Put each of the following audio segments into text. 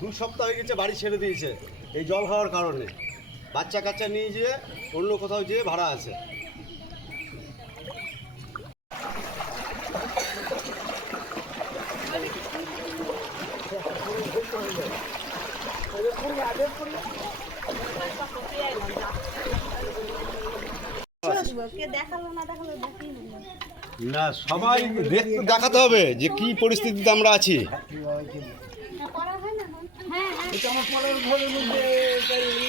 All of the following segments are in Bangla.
দু সপ্তাহ হয়ে গেছে, বাড়ি ছেড়ে দিয়েছে। এই জল হওয়ার কারণে। বাচ্চা কাচ্চা নিয়ে যেয়ে অন্য কোথাও যেয়ে ভাড়া আছে। না, সবাই দেখতে হবে যে কি পরিস্থিতিতে আমরা আছি। হ্যাঁ ঘরের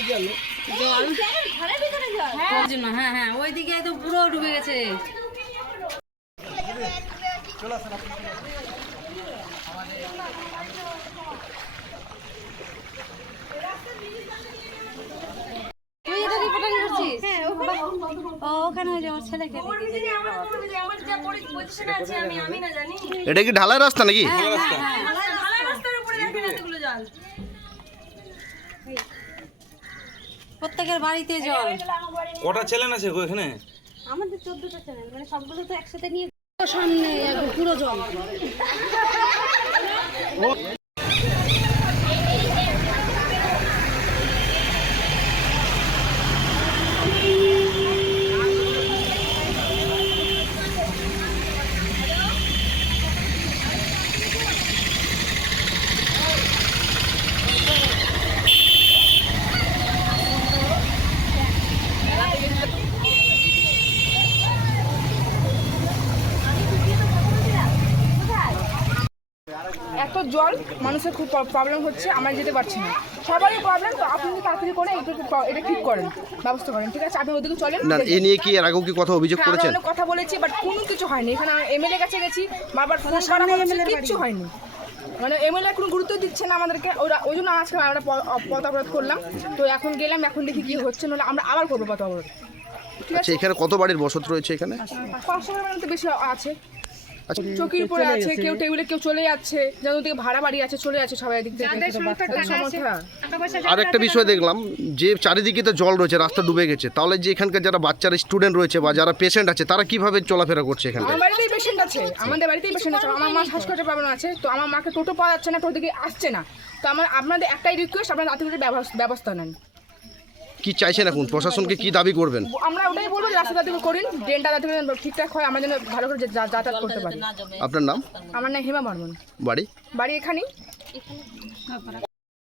জল হ্যাঁ। হ্যাঁ ওইদিকে তো পুরো ডুবে গেছে। এটা হ্যাঁ এটা কি ঢালাই রাস্তা নাকি? প্রত্যেকের বাড়িতে জল। কটা ছেলে আছে গো এখানে? আমাদের চোদ্দটা ছেলে মানে সবগুলো তো একসাথে নিয়ে সামনে পুরো জল। এত জল মানুষের খুব প্রবলেম হচ্ছে আমরা যেতে পারছি না। সবারই প্রবলেম তো আপনি তাড়াতাড়ি করে এটা এটা ঠিক করেন ব্যবস্থা করেন ঠিক আছে? আপনি ওদিকে চলেন না এ নিয়ে কি এর আগেও কি কথা অভিযোগ হ্যাঁ, করেছেন? কথা বলেছি বাট কোনো কিছু হয়নি। এখানে এমএলএ কাছে গেছি বারবার ফোন করা হয়েছে কিচ্ছু হয়নি। মানে এমএলএ কোনো গুরুত্ব দিচ্ছে না আমাদেরকে ওরা ওই জন্য আজকে আমরা প- পথ অবরোধ করলাম। তো এখন গেলাম এখন দেখি কি হচ্ছে নাহলে আমরা আবার করব পথ অবরোধ। ঠিক আচ্ছা আছে? এখানে কত বাড়ির বসত রয়েছে এখানে? পাঁচশো মানে তো বেশি আছে। চকির উপরে আছে কেউ টেবিলে কেউ চলে যাচ্ছে যেমন থেকে ভাড়া বাড়ি আছে চলে যাচ্ছে সবাই এদিক থেকে সমস্যা। আর একটা বিষয় দেখলাম যে চারিদিকে তো জল রয়েছে রাস্তা ডুবে গেছে তাহলে যে এখানকার যারা বাচ্চারা স্টুডেন্ট রয়েছে বা যারা পেশেন্ট আছে তারা কীভাবে চলাফেরা করছে এখানটায় আমার বাড়িতেই পেশেন্ট আছে আমাদের বাড়িতেই পেশেন্ট আছে আমার মা শ্বাসকষ্টের প্রবলেম আছে তো আমার মাকে টোটো পাওয়া যাচ্ছে না টোটো দিকে আসছে না। তো আমার আপনাদের একটাই রিকোয়েস্ট আপনারা তাড়াতাড়ি ব্যবস- ব্যবস্থা নেন। কি চাইছেন এখন? প্রশাসনকে কি দাবি করবেন? আমরা ওটাই বলব যে রাস্তা তাড়াতাড়ি করুন ড্রেনটা যাতে করে ঠিকঠাক হয় আমরা যেন ভালো করে যা- যাতায়াত করতে পারি। আপনার নাম? আমার নাম হেমা বর্মন। বাড়ি? বাড়ি এখানেই।